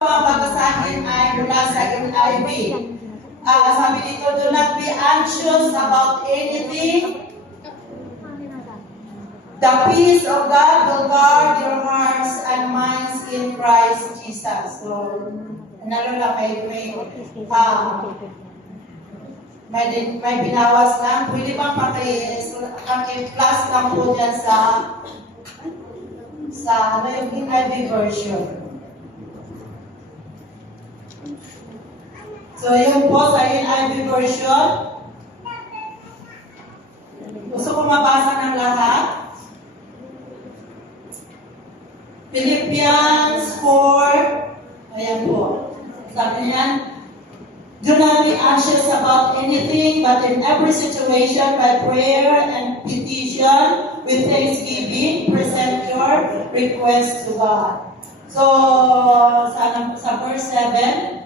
Ang pagbasahin ay mula sa NIV. Sabi dito, do not be anxious about anything. The peace of God will guard your hearts and minds in Christ Jesus. So, nalala may binawas lang. Pwede bang paki-plus lang po dyan sa yung NIV version. So, yun po sa NIV version. Gusto ko mabasa ng lahat. Philippians 4. Ayan po. Sabi niyan, do not be anxious about anything, but in every situation, by prayer and petition, with thanksgiving, present your requests to God. So, sa verse 7,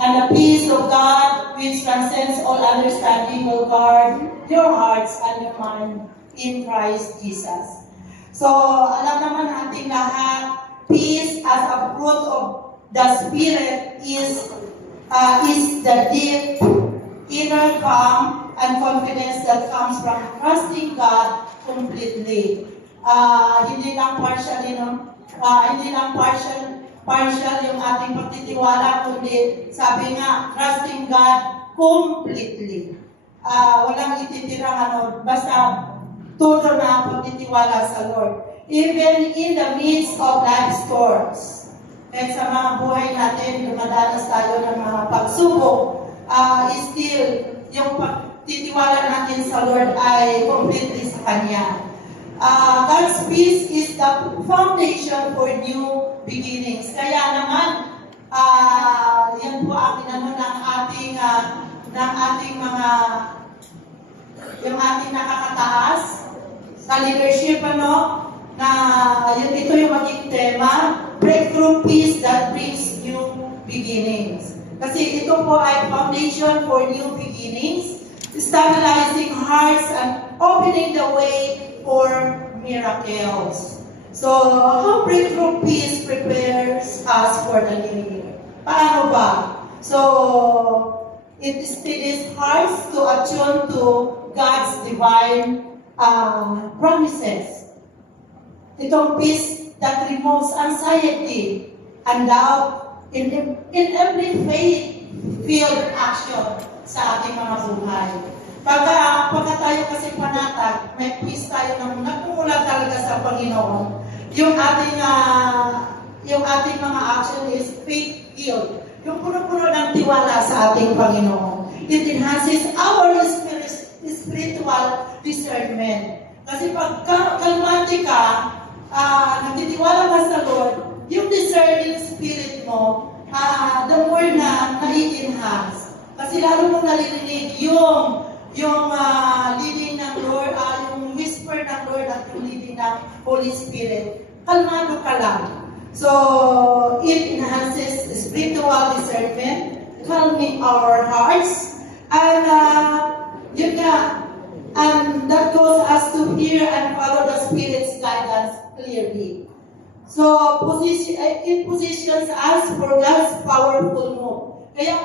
and the peace of God, which transcends all understanding, will guard your hearts and your mind in Christ Jesus. So, alam naman natin lahat, peace as a fruit of the Spirit is the deep inner calm and confidence that comes from trusting God completely. Hindi lang partial yung ating pagtitiwala, kundi sabi nga, trusting God completely. Walang ititirang basta todo na pagtitiwala sa Lord. Even in the midst of life storms. Kahit sa mga buhay natin, dumadanas tayo ng mga pagsubok, still, yung pagtitiwala natin sa Lord ay completely sa Kanya. God's peace is the foundation for new beginnings. Kaya naman, yan po ang ng ating yung ating nakakataas sa leadership, na ito yung maging tema, breakthrough peace that brings new beginnings. Kasi ito po ay foundation for new beginnings, stabilizing hearts and opening the way for miracles. So, how breakthrough peace prepares us for the new year? Paano ba? So, it steadies hearts to attune to God's divine promises. Itong peace that removes anxiety and doubt in every faith-filled action sa ating mga buhay. Pagka tayo kasi panatag, may peace tayo na nagmumula talaga sa Panginoon. Yung ating mga action is faith-filled. Yung puno-puno ng tiwala sa ating Panginoon. It enhances our spiritual discernment. Kasi pag kalmati ka, nagtitiwala ka sa Lord, yung discerning spirit mo, the more na nai-enhance. Kasi lalo mong narinig yung leading ng Lord, yung whisper ng Lord at yung leading ng Holy Spirit. Kalmado ka lang. So, it enhances spiritual discernment, calming our hearts, and yun nga, and that goes us to hear and follow the Spirit's guidance clearly. So, it positions us for God's powerful move. Kaya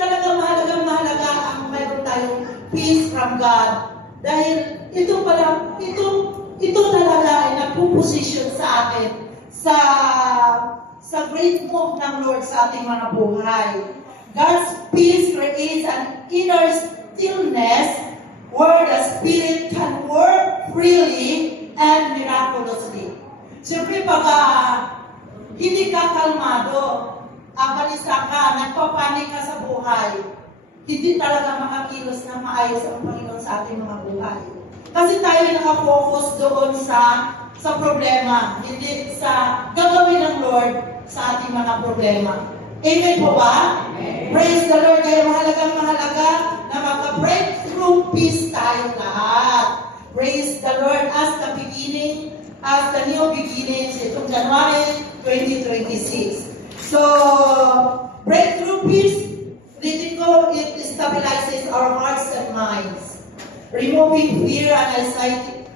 talaga mahalaga ang mayroon tayong peace from God. Dahil ito talaga ay nagpo-position sa atin sa great move ng Lord sa ating mga buhay. God's peace creates an inner stillness where the Spirit can work freely and miraculously. Siyempre, pag hindi ka kalmado, balisa ka, nagpapanik ka sa buhay, hindi talaga makakilos na maayos ang Panginoon sa ating mga buhay. Kasi tayo nakafocus doon sa problema, hindi sa gagawin ng Lord sa ating mga problema. Amen po ba? Amen. Praise the Lord. Kaya mahalaga na magka-breakthrough peace tayo lahat. Praise the Lord as the new beginnings itong January 2026. So, breakthrough peace, it stabilizes our hearts and minds, removing fear and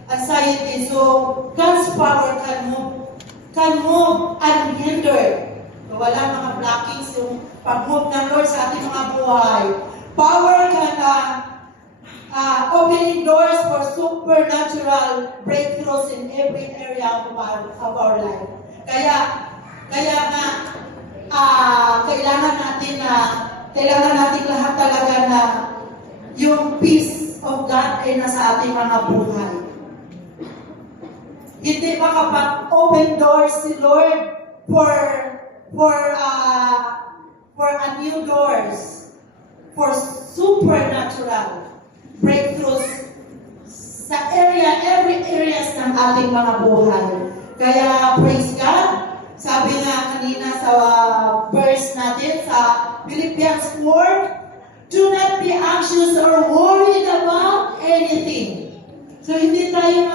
anxiety. So, God's power can move unhindered wala mga blockings yung pag-move ng Lord sa ating mga buhay. Power can opening doors for supernatural breakthroughs in every area of our life. Kaya nga, kailangan natin lahat talaga na yung peace of God ay nasa ating mga buhay. Hindi makapag-open doors si Lord for a new doors, for supernatural breakthroughs sa every areas ng ating mga buhay. Kaya praise God. Sabi nga kanina sa verse natin sa Philippians 4, do not be anxious or worried about anything. So hindi tayo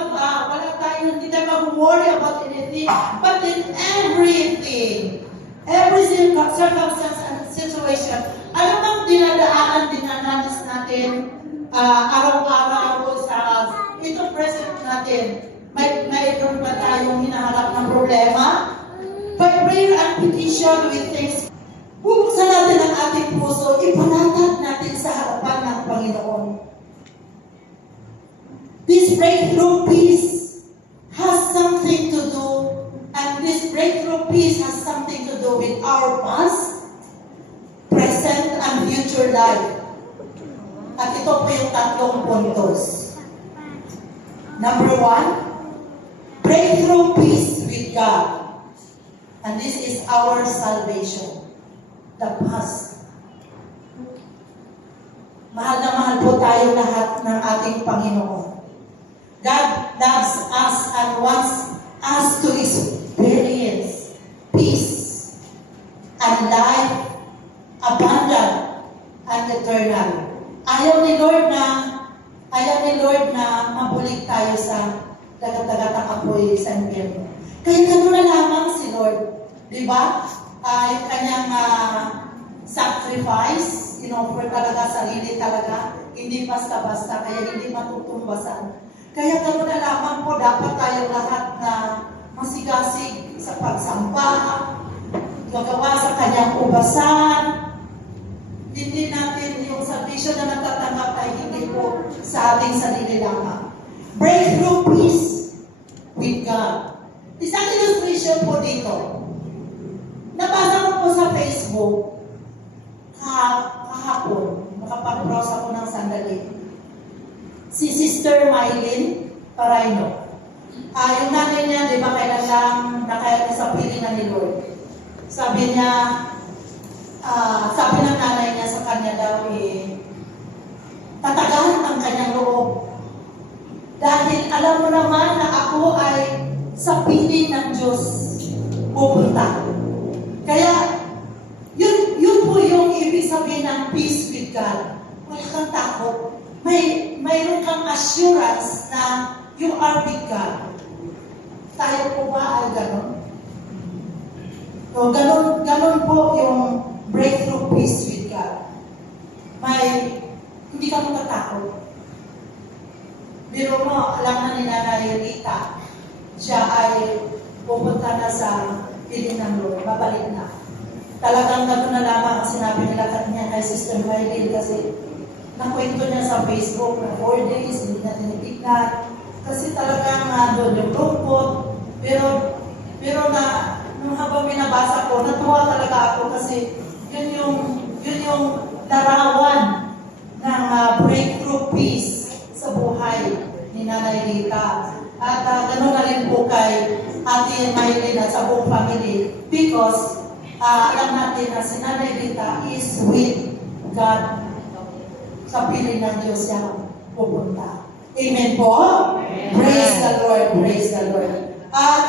hindi tayo mag-worry about anything, but in everything, every circumstance and situation, ano bang dinadanas natin araw-araw sa itong present natin, mayroon ba tayong hinaharap ng problema? By prayer and petition with thanks, bubuksan natin ang ating puso, ipanatag natin sa harapan ng Panginoon. This breakthrough peace has something to do, and this breakthrough peace has something to do with our past, present, and future life. At ito po yung tatlong puntos. Number 1, breakthrough peace with God. And this is our salvation. The past. Mahal na mahal po tayo lahat ng ating Panginoon. God loves us and wants us to experience peace and life abundant and eternal. Ayaw ni Lord na mabulig tayo sa dagat-dagatang apoy sa impyerno. Kaya gano'n na lamang si Lord. Di ba? Yung kanyang sacrifice, inoffer talaga, sarili talaga, hindi basta-basta, kaya hindi matutumbasan. Kaya gano'n na lamang po, dapat tayo lahat na masigasig sa pagsampa, gagawa sa kanyang ubasan. Hindi natin yung salvation na natatanggap ay hindi po sa ating sarili lamang. Breakthrough peace with God. Isang illustration po dito. Nabasa ko po sa Facebook kahapon. Nakapag-browse ako ng sandali. Si Sister Mylene Paraino. Yung nanay niya, di ba, kailan lang nakaya sa pilingan ni Lord. Sabi ng nanay niya sa kanya daw, tatagan ang kanyang loob. Dahil alam mo naman na ako ay sa piling ng Diyos pupunta. Kaya, yun po yung ibig sabihin ng peace with God. Wala kang takot. Mayroon kang assurance na you are with God. Tayo po ba ay ganon? So, ganon po yung breakthrough peace with God. Hindi ka matatakot. Biro mo, alam na ni Nanay Rita, siya ay pupunta na sa piling ng Lord, babalik na. Talagang gano'n na lamang ang sinabi nila kanya kay Sister Mylene kasi nakwento niya sa Facebook na 4 days, hindi na tinitignan. Kasi talagang doon yung lungkot. Pero nung habang binabasa ko, natuwa talaga ako kasi yun yung larawan ng breakthrough peace sa buhay ni Nanay Rita. At gano'n na rin po kay Ate Mylene at sa buong family because alam natin na si Nanay Rita is with God. Sa piling ng Diyos siya pupunta. Amen po? Amen. Praise the Lord. Praise the Lord.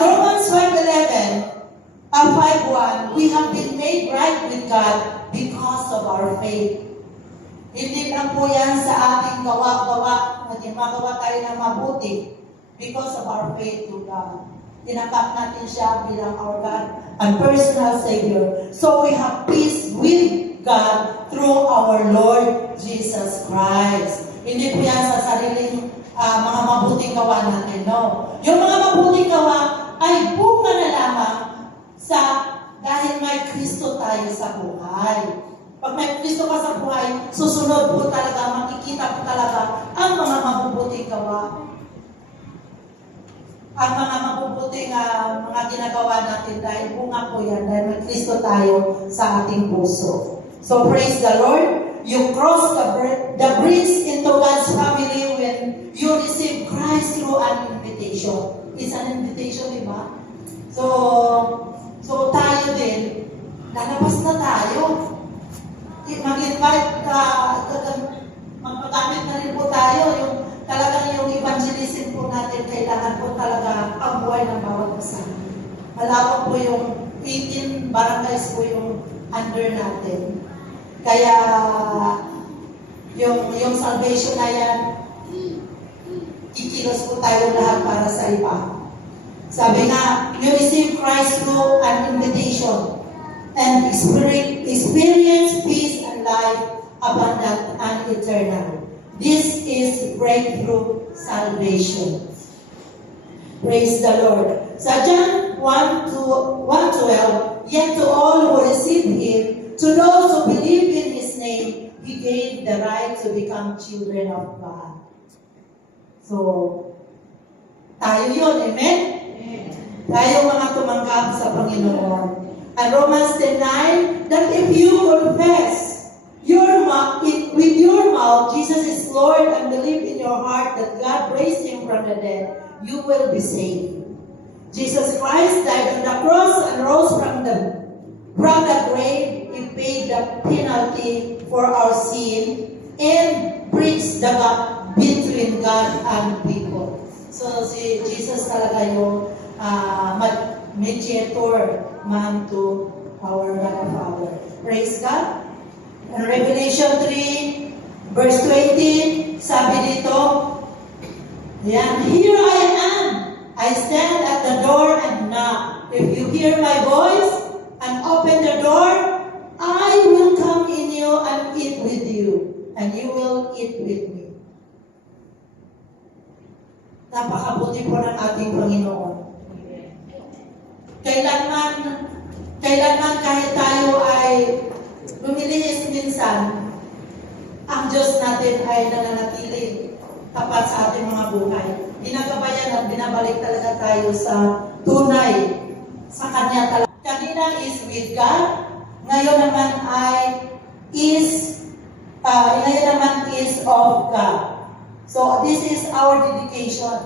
Romans 5:11, 5:1, we have been made right with God because of our faith. Hindi lang po yan sa ating gawa-gawa, magawa tayo ng mabuti because of our faith to God. Tinanggap natin siya bilang our God and personal Savior. So we have peace with God through our Lord Jesus Christ. Hindi po yan sa sariling mga mabuting gawa natin, no? Yung mga mabuting gawa ay bunga na lamang dahil may Kristo tayo sa buhay. Pag may Kristo ka sa buhay, susunod po talaga, makikita po talaga ang mga mabubuting gawa. Ang mga mabubuting mga ginagawa natin dahil bunga po yan, dahil may Kristo tayo sa ating puso. So praise the Lord. You cross the bridge into God's family when you receive Christ through an invitation. It's an invitation, di ba? So tayo din, lalabas na tayo. Mag-invite, magpagamit na rin po tayo. Talagang yung evangelism po natin, kailangan po talaga ang buhay ng bawat isa. Malawak po yung 18 barangays po yung under natin. Kaya yung salvation na yan, ikilos po tayo lahat para sa iba. Sabi nga, you receive Christ through an invitation and experience peace and life abundant and eternal. This is breakthrough salvation. Praise the Lord. Sa John 1:12, yet to all who receive Him, to those who believe in His name, He gave the right to become children of God. So, tayo yun, amen? Tayo mga tumanggap sa Panginoon. And Romans 10:9, that if you confess with your mouth Jesus is Lord and believe in your heart that God raised Him from the dead, you will be saved. Jesus Christ died on the cross and rose from the grave. He paid the penalty for our sin and bridged the gap between God and people. So si Jesus talaga yung mediator man to our God and Father. Praise God. In Revelation 3, verse 20, sabi dito, yan, here I am. I stand at the door and knock. If you hear my voice and open the door, I will come in you and eat with you, and you will eat with me. Napakabuti po ng ating Panginoon. Kailanman kahit tayo ay lumilihis minsan, ang Diyos natin ay nananatili tapat sa ating mga buhay. Ginagabayan at binabalik talaga tayo sa tunay sa Kanya talaga. Kanina is with God, ngayon naman is of God. So this is our dedication.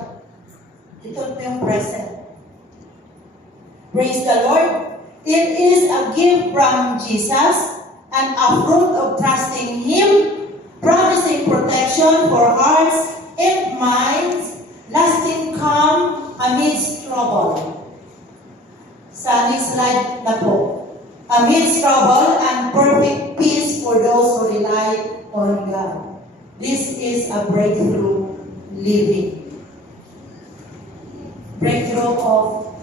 Ito yung present. Praise the Lord. It is a gift from Jesus and a fruit of trusting Him, promising protection for hearts and minds, lasting calm amidst trouble. Sa next slide na po. Amidst trouble and perfect peace for those who rely on God. This is a breakthrough living. Breakthrough of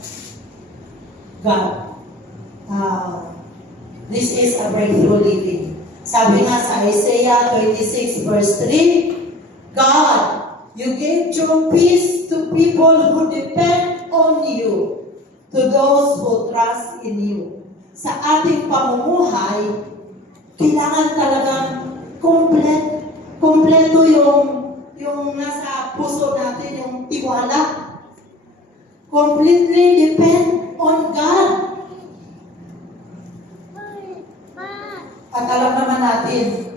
God. This is a breakthrough living. Sabi nga sa Isaiah 26 verse 3, God, you gave true peace to people who depend on you, to those who trust in you. Sa ating pamumuhay, kailangan talagang kompleto yung nasa puso natin, yung tiwala. Completely depend on God. At alam naman natin,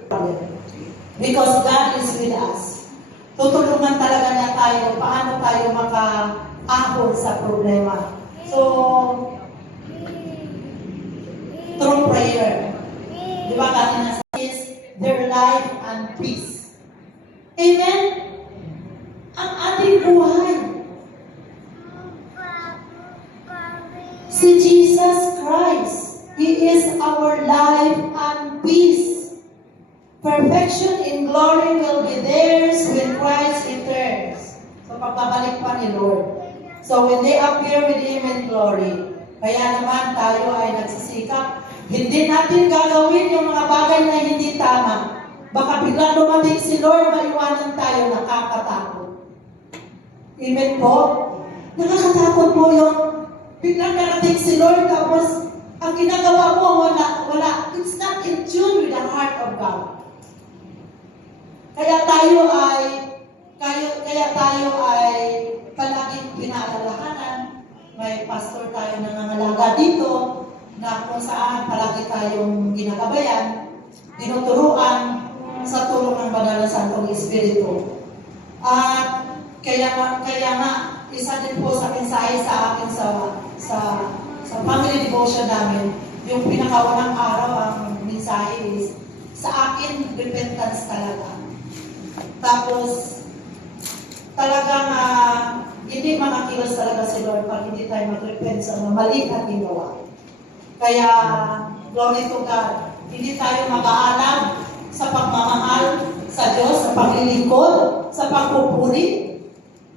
because God is with us, tutulungan talaga niya tayo paano tayo makaahon sa problema. So, through prayer. Di ba kanina sa is their life and peace. Amen? Ang ating buhay. Si Jesus Christ, He is our life and peace. Perfection in glory will be theirs when Christ returns. So, pagbabalik pa ni Lord. So, when they appear with Him in glory, kaya naman tayo ay nagsisikap. Hindi natin gagawin yung mga bagay na hindi tama. Baka bigla dumating si Lord, maiwanan tayo, nakakatakot. Amen po? Nakakatakot po yun. Biglang darating si Lord, tapos ang ginagawa mo, wala. It's not in tune with the heart of God. Kaya tayo ay palaging pinaalalahanan. May pastor tayo na nangangalaga dito na kung saan palagi tayong ginagabayan, tinuturuan sa tulong ng Banal na Santong Espiritu. At kaya nga, isa din po sa mensahe sa akin sa family devotion namin, yung pinakaunang araw ang mensahe is, sa akin, repentance talaga. Tapos, talagang hindi makakilos talaga si Lord pag hindi tayo mag-repent sa mga mali at ginawa. Kaya, glory to God, hindi tayo mag-aalam sa pagmamahal sa Diyos, sa paglilingkod, sa pagpupuri,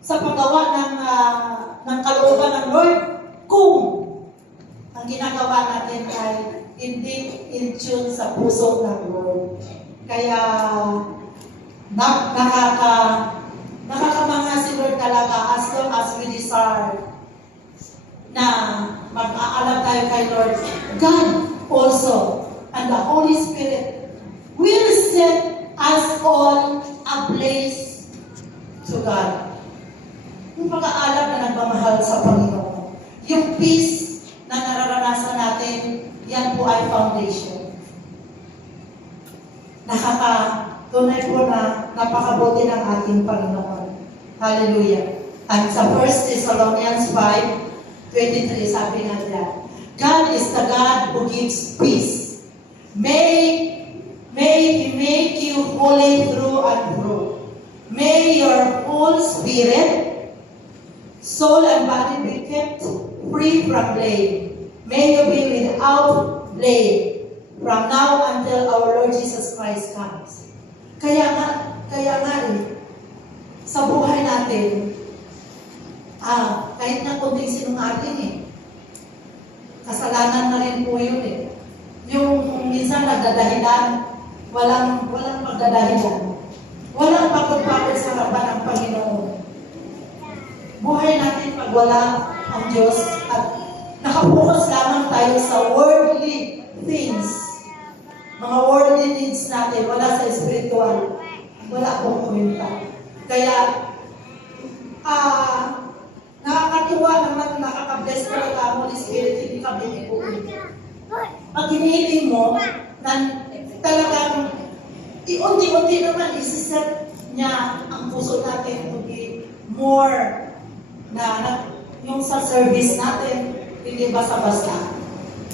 sa paggawa ng kalooban ng Lord, kung ang ginagawa natin ay hindi in tune sa puso ng Lord. Kaya, nakakamanga si Lord talaga as long as we desire na mag-aalam tayo kay Lord. God also and the Holy Spirit will set us all ablaze to God. Yung pag-aalam na nagmamahal sa Panginoon. Yung peace na nararanasan natin, yan po ay foundation. Tunay po na napakabuti ng ating Panginoon. Hallelujah. At sa 1 Thessalonians 5:23, sabi nga dyan, God is the God who gives peace. May He make you holy through and through. May your whole spirit, soul, and body be kept free from blame. May you be without blame from now until our Lord Jesus Christ comes. Kaya nga sa buhay natin, kahit na kunting sinungaling kasalanan na rin po yun Yung minsan nagdadahilan, walang magdadahilan. Walang pagod-pagod sa harapan ng Panginoon. Buhay natin pag wala ang Diyos at nakapokus lamang tayo sa worldly things. Mga worldly needs natin, wala sa spiritual. Wala pong kwenta. Kaya, nakakatuwa naman, nakaka-bless talaga ang Holy Spirit, hindi ka binibuin. Pag hinihiling mo, talagang unti-unti naman isiset niya ang puso natin to be more na yung sa service natin, hindi basta-basta.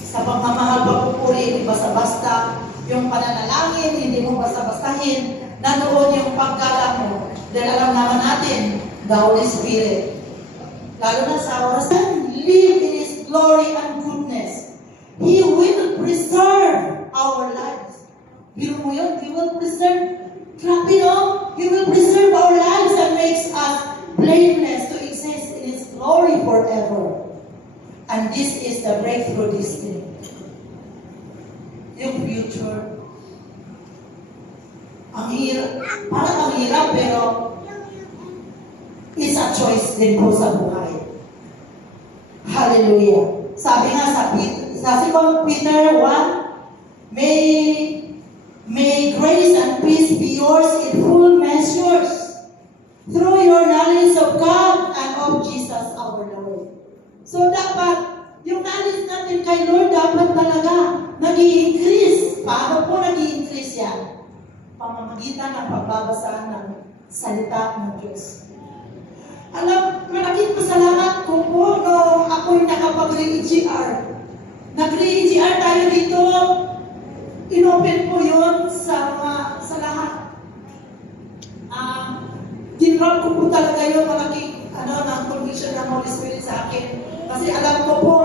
Sa pagmamahal, pagpupuri, hindi basta-basta. Yung pananalangin, hindi mo basta-bastahin. Nanoon yung paggalang mo. Dahil alam naman natin, the Holy Spirit. Lalo na sa oras na live in His glory and goodness. He will preserve our lives. Biro mo yun, He will preserve. Grabe no? He will preserve our lives and makes us blameless to exist in His glory forever. And this is the breakthrough destiny. Yung future. Parang ang hirap, pero is a choice din po sa buhay. Hallelujah. Sabi nga sa 2 Peter 1, May grace and peace be yours in full measures through your knowledge of God and of Jesus our Lord. So dapat, yung knowledge natin kay Lord dapat talaga nag-i-increase. Paano po nag-i-increase yan? Pamamagitan ng pagbabasa ng salita ng Diyos. Alam, malaking pasalamat ko po no ako'y nakapag-re-EGR. Nag-re-EGR tayo dito. Inopen po yun sa lahat. Dinrap ko po talaga yun malaking ng conviction ng Holy Spirit sa akin. Kasi alam ko po,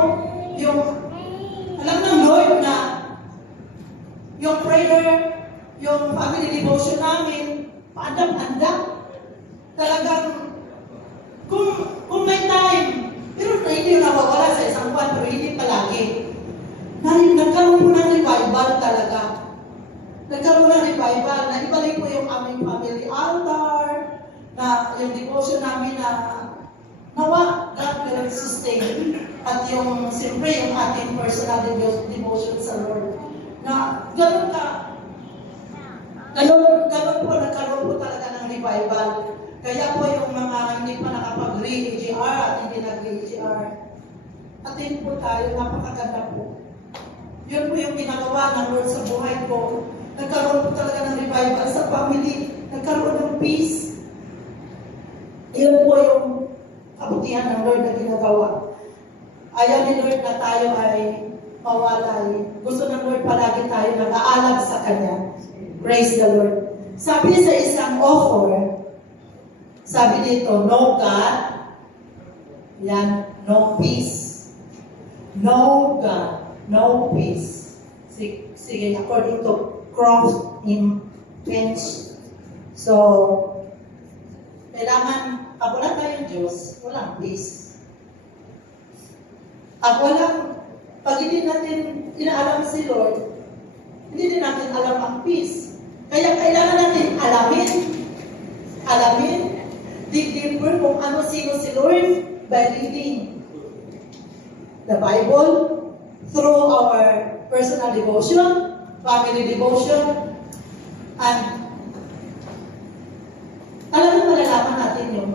alam ng Lord na yung prayer, yung family devotion namin, paandap-andap. Talagang, kung may time, pero hindi yung nawawala sa isang buwan, pero hindi palagi. Nagkaroon po ng revival talaga. Nagkaroon ng revival, na ibalik po yung aming family altar, na yung devotion namin na nawa, God will sustain. at yung, siyempre, yung ating personal devotion sa Lord. Na ganun po, nagkaroon po talaga ng revival. Kaya po yung mga hindi pa nakapag-re-AGR at hindi nag-AGR, atin po tayo, napakaganda po. Yun po yung ginagawa ng Lord sa buhay ko. Nagkaroon po talaga ng revival sa family. Nagkaroon ng peace. Yun po yung kabutihan ng Lord na ginagawa. Ayaw ni Lord na tayo ay mawalay. Gusto ng Lord palagi tayo nag-aalag sa Kanya. Praise the Lord. Sabi sa isang offer, sabi dito, no God, yan, no peace. No God, no peace. Sige, according to Croft in Finch. So, kailangan, pag wala tayong Diyos, walang peace. Pag hindi natin inaalam si Lord, hindi din natin alam ang peace. Kaya kailangan natin alamin, dig deeper kung ano sino si Lord by reading the Bible, through our personal devotion, family devotion, and malalaman natin yun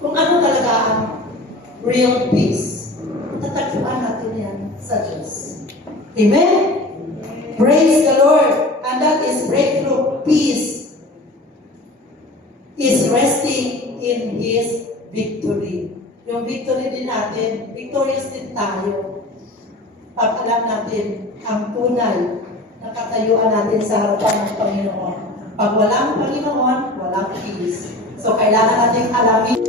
kung ano talaga ang real peace. Tatagpuan natin yan sa Diyos. Amen? Praise the Lord. And that is breakthrough peace is resting in His victory. Yung victory din natin, victorious din tayo. Pag alam natin ang tunay na katayuan natin sa harapan ng Panginoon. Pag walang Panginoon, walang peace. So, kailangan natin alamin